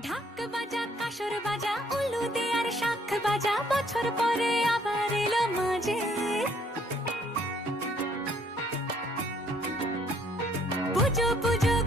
ঢাক বাজা কাসর বাজা উলু দে আর শাখ বাজা, বছর পরে আবার এলো মাঝে। পুজো পুজো